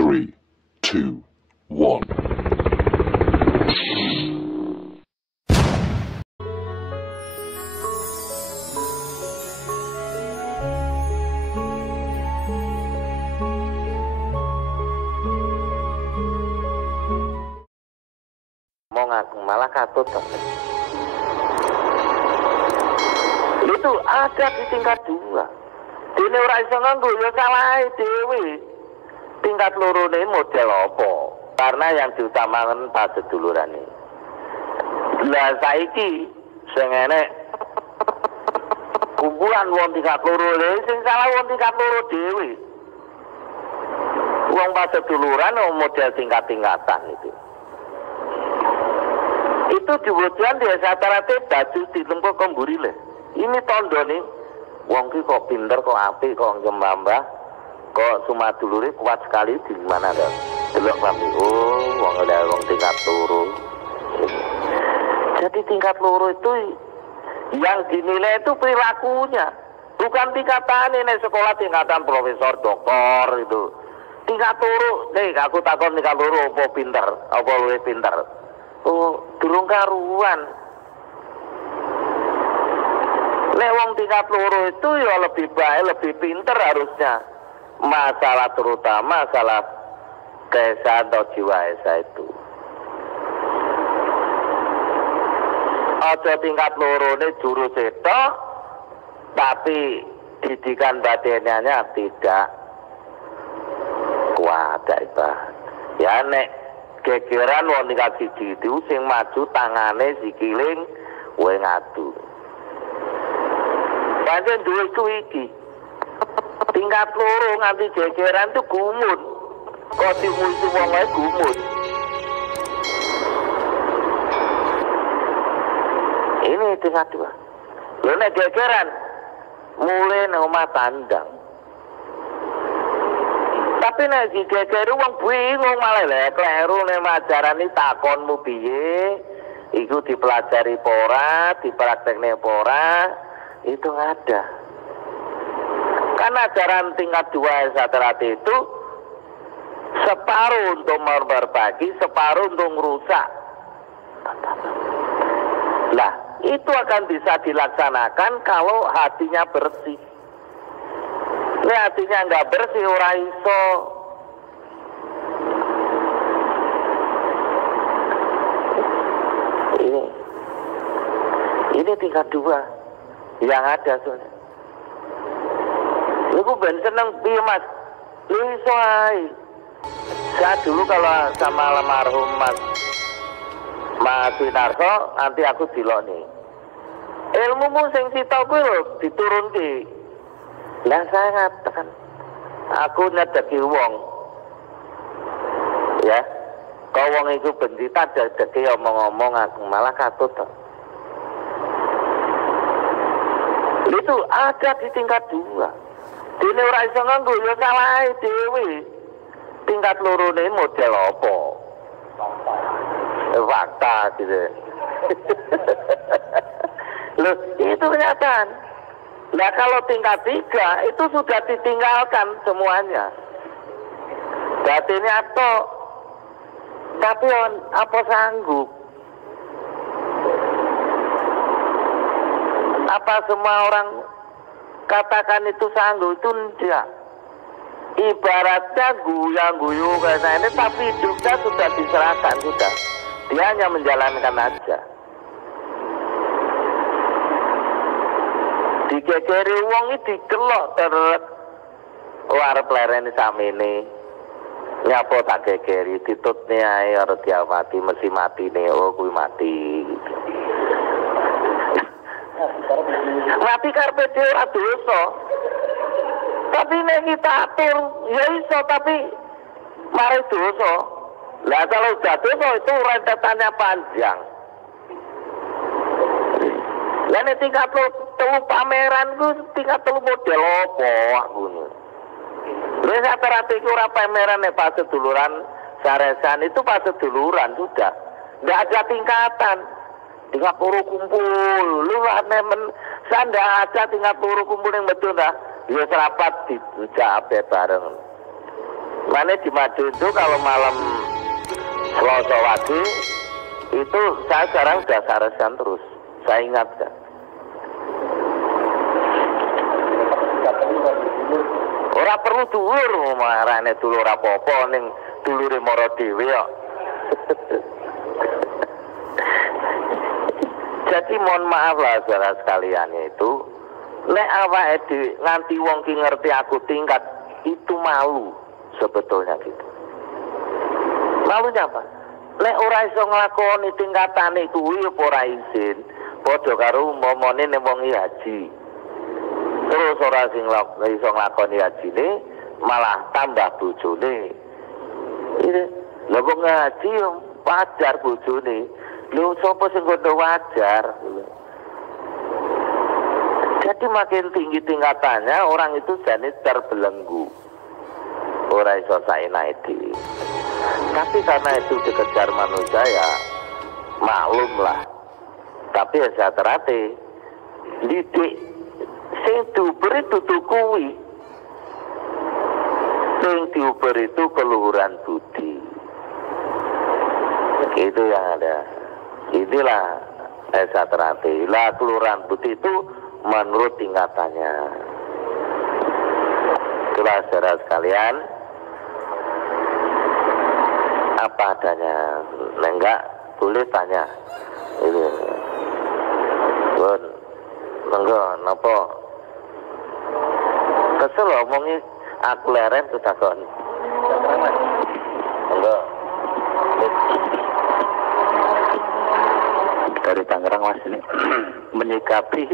3, 2, 1. Mau ngaku malah katut. Itu ada di tingkat 2. Dene ora iso nganggo ya salah dhewe. Tingkat loro ne model apa? Karena yang diutamakan pas seduluran ini. Lah saiki sing enek kumpulan wong tingkat loro sing salah wong tingkat loro dhewe. Wong pas seduluran model tingkat-tingkatan itu. Itu diwujudan di rata-rata baju dilengkok kemburi le. Ini tondo nih, wong ki kok pinter, kok apik, kok ngembambah, kok cuma dulure kuat sekali di mana dah? Delok kami, oh, wong ada wong tingkat loro. Jadi tingkat loro itu yang dinilai itu perilakunya, bukan tingkatan ini sekolah tingkatan profesor, doktor itu. Tingkat loro, nih aku takon tingkat loro apa pinter, apa luwih pinter. Oh, durung karuan. Nek wong tingkat loro itu ya lebih baik, lebih pinter harusnya. Masalah terutama masalah keesaan atau jiwa esa itu. Aja tingkat loro ini jurus itu, tapi didikan batinnya tidak kuat, ya nek gegeran wong tingkat 1 itu sing maju tangane sikiling wae ngadu. Pancen duwe iku iki. Tingkat loro nganti gegeran tuh gumun. Kok dimusuh wong wae gumun. Ini tingkat 2. Lho nek gegeran mulai nang omah tandang. Tapi nek digegeru wong bingung malah lek kleru nek ajarane takonmu piye, iku dipelajari pora, dipraktekne pora, itu ada. Kan ajaran tingkat 2 rata-rata itu separuh untuk memperbagi, separuh untuk merusak. Lah, itu akan bisa dilaksanakan kalau hatinya bersih. Nek hatinya nggak bersih ora iso. Ini tingkat 2 yang ada soalnya. Aku ben seneng piye Mas? Lu iso ae. Saya dulu kalau sama almarhum Mas Winarso nanti aku dilokne. Ilmumu sing sita kuwi lho diturunke. Lah saya ngatakan aku nyedeki wong ya kau wong itu bendita nyedeki omong-omong aku malah katut itu ada di tingkat 2 dene ora iso nganggo ya salah dhewe tingkat loro ne model apa fakta gitu. Loh itu kenyataan. Nah kalau tingkat 3 itu sudah ditinggalkan semuanya. Berarti ini atau tapi apa sanggup? Apa semua orang katakan itu sanggup? Itu tidak. Ibaratnya guyang-guyu kayak ini, tapi hidupnya sudah diserahkan sudah. Dia hanya menjalankan aja. Digegeri wong iki dikelok terus arep lereni samene nyapa tak gegeri ditutne ae ora diamati mesti matine oh kuwi mati mati karepe dhewe ora dosa tapi nek kita atur ya iso tapi mari dosa lah kalau dosa itu rentetannya panjang. Lah nek tingkat telu pameran ku tingkat telu model apa aku ini. Wis rata-rata iku ora pameran nek pas seduluran saresan itu pas seduluran sudah. Enggak ada tingkatan. Tingkat loro kumpul. Lu nemen sanda aja tingkat loro kumpul yang betul dah. Ya serapat dijak bareng. Mana di Madiun itu kalau malam Selasa Wage itu saya sekarang sudah saresan terus. Saya ingatkan. Ora perlu dulur, marane dulur apa-apa ning dulure mara dhewe kok. Jadi mohon maaf lah saudara sekalian itu, nek awake dhewe nganti wong ki ngerti aku tingkat itu malu sebetulnya gitu. Malunya apa? Nek ora iso nglakoni tingkatane kuwi apa ora izin, padha karo umpamane nek wong haji. Terus ora sing iso nglakoni hajine malah tambah bojone. Iki lha kok ngaji wajar bojone. Lho sapa sing kono wajar? Jadi makin tinggi tingkatannya orang itu jadi terbelenggu. Ora iso saenake dhewe. Tapi karena itu dikejar manusia ya maklum lah. Tapi ya saya terhati didik sing diuber itu kuwi. Sing diuber itu keluhuran budi. Itu yang ada. Inilah saya terhati. Lah keluhuran budi itu menurut tingkatannya. Itulah saudara sekalian. Apa adanya, enggak boleh tanya itu pun enggak napa kesel omongi aku leren ketakon enggak dari Tangerang Mas ini menyikapi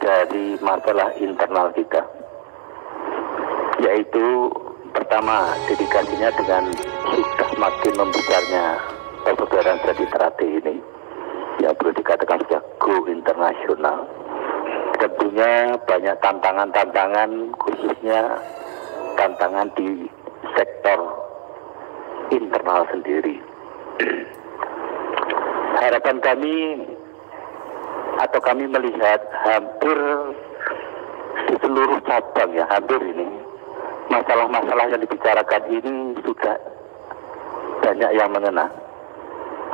dari masalah internal kita, yaitu pertama, dedikasinya dengan sudah makin membesarnya persaudaraan Jadi Terate ini, yang perlu dikatakan sudah go internasional. Tentunya banyak tantangan-tantangan, khususnya tantangan di sektor internal sendiri. Harapan kami, atau kami melihat hampir di seluruh cabang ya, hampir ini, masalah-masalah yang dibicarakan ini sudah banyak yang mengena.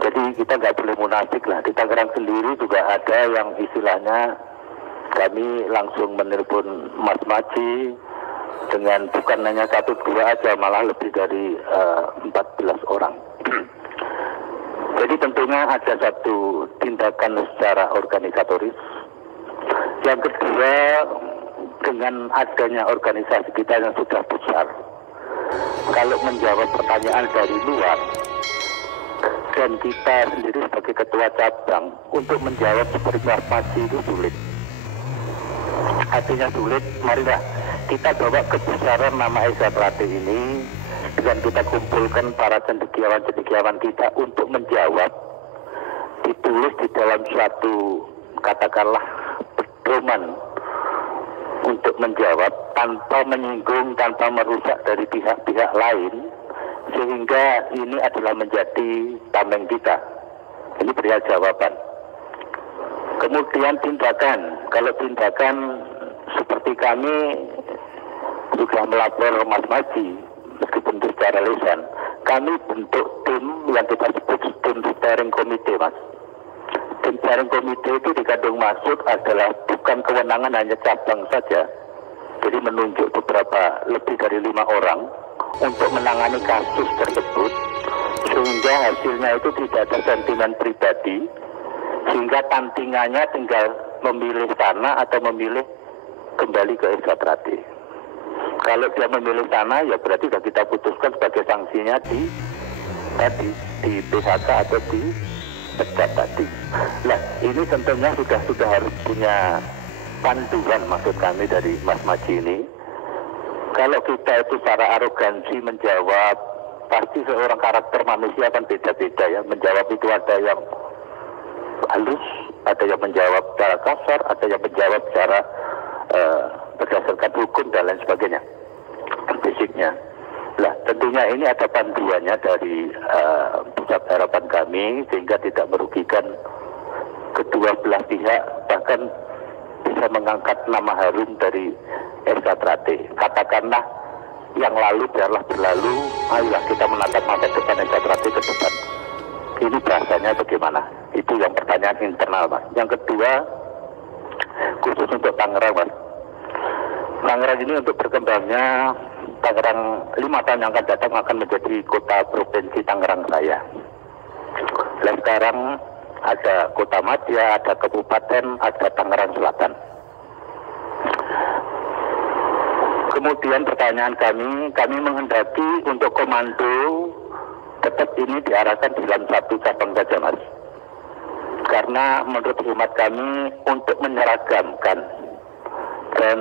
Jadi kita nggak boleh munafik lah. Di Tangerang sendiri juga ada yang istilahnya kami langsung menelpon Mas Maci dengan bukan hanya 1-2 aja, malah lebih dari 14 orang. Jadi tentunya ada satu tindakan secara organisatoris. Yang kedua, dengan adanya organisasi kita yang sudah besar, kalau menjawab pertanyaan dari luar dan kita sendiri sebagai ketua cabang untuk menjawab seperti Mas Maci itu sulit. Artinya sulit, marilah kita bawa kebesaran nama Eza Terate ini dan kita kumpulkan para cendekiawan-cendekiawan kita untuk menjawab, ditulis di dalam suatu katakanlah pedoman untuk menjawab tanpa menyinggung, tanpa merusak dari pihak-pihak lain, sehingga ini adalah menjadi tameng kita. Ini perihal jawaban. Kemudian tindakan, kalau tindakan seperti kami juga melapor Mas Maci, meskipun itu secara lisan, kami bentuk tim yang kita sebut tim steering committee, Mas. Tim steering committee itu dikandung maksud adalah bukan kewenangan hanya cabang saja. Jadi menunjuk beberapa lebih dari 5 orang untuk menangani kasus tersebut, sehingga hasilnya itu tidak ada sentimen pribadi, sehingga tantingannya tinggal memilih sana atau memilih kembali ke Eza Terate. Kalau dia memilih sana, ya berarti sudah kita putuskan sebagai sanksinya di PHK atau di pecat tadi. Nah, ini tentunya sudah harus punya panduan, maksud kami dari Mas Maci ini. Kalau kita itu secara arogansi menjawab, pasti seorang karakter manusia kan beda-beda ya. Menjawab itu ada yang halus, ada yang menjawab secara kasar, ada yang menjawab secara berdasarkan hukum dan lain sebagainya. Basicnya. Nah, tentunya ini ada panduannya dari pusat harapan kami, sehingga tidak merugikan kedua belah pihak, bahkan bisa mengangkat nama harum dari Eza Terate. Katakanlah yang lalu biarlah berlalu, ayolah kita menatap masa depan Esatrati ke depan. Ini bahasanya bagaimana? Itu yang pertanyaan internal, Mas. Yang kedua, khusus untuk Tangerang, Mas. Tangerang ini untuk berkembangnya, Tangerang 5 tahun yang akan datang akan menjadi kota provinsi Tangerang Raya. Dan sekarang ada Kota Madya, ada Kabupaten, ada Tangerang Selatan. Kemudian pertanyaan kami menghendaki untuk komando tetap ini diarahkan dalam satu cabang saja, Mas. Karena menurut hemat kami untuk menyeragamkan dan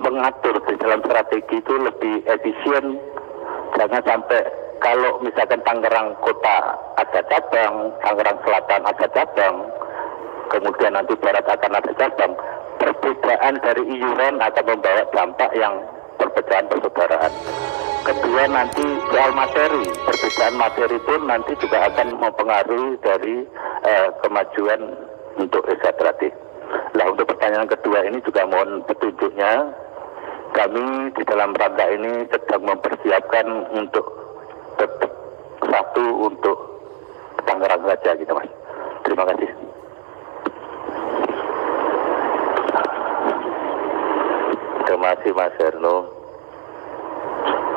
mengatur di dalam strategi itu lebih efisien. Jangan sampai kalau misalkan Tangerang Kota ada cabang, Tangerang Selatan ada cabang, kemudian nanti Barat akan ada cabang, perbedaan dari iuran akan membawa dampak yang perbedaan persaudaraan. Kedua, nanti soal materi, perbedaan materi pun nanti juga akan mempengaruhi dari kemajuan untuk Esatrati. Nah, untuk pertanyaan kedua ini juga mohon petunjuknya. Kami di dalam rangka ini sedang mempersiapkan untuk tetap satu untuk Tangerang saja gitu, Mas. Terima kasih. Terima kasih, Mas Herno.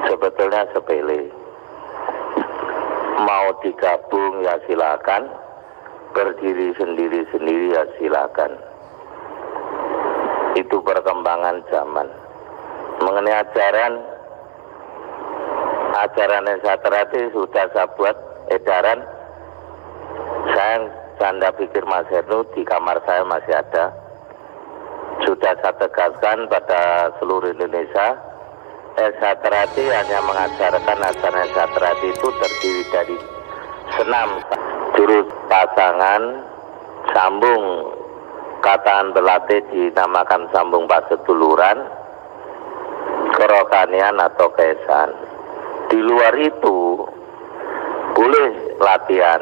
Sebetulnya sepele. Mau digabung ya silakan, berdiri sendiri-sendiri ya silakan. Itu perkembangan zaman. Mengenai ajaran Esatrati sudah saya buat edaran. Saya canda pikir Mas Herno di kamar saya masih ada. Sudah saya tegaskan pada seluruh Indonesia, Esatrati hanya mengajarkan ajaran Esatrati itu terdiri dari senam, jurus pasangan, sambung, kataan berlatih dinamakan sambung paseduluran, kerohanian atau keesan. Di luar itu boleh latihan,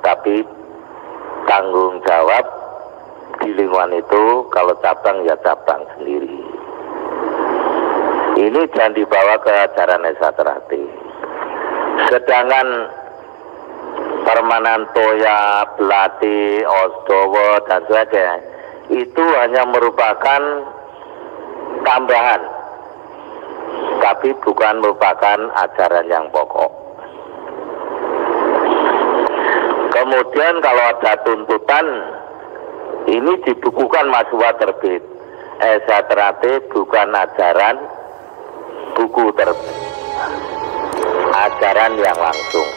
tapi tanggung jawab di lingkungan itu kalau cabang ya cabang sendiri. Ini jangan dibawa ke ajaran Esatrati. Sedangkan Permanantoya, Belati, Osdowo dan sebagainya itu hanya merupakan tambahan, tapi bukan merupakan ajaran yang pokok. Kemudian kalau ada tuntutan, ini dibukukan mahasiswa terbit. Esatrati bukan ajaran buku terbit, ajaran yang langsung.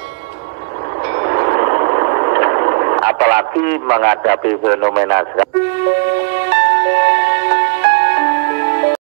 Apalagi menghadapi fenomena sekarang.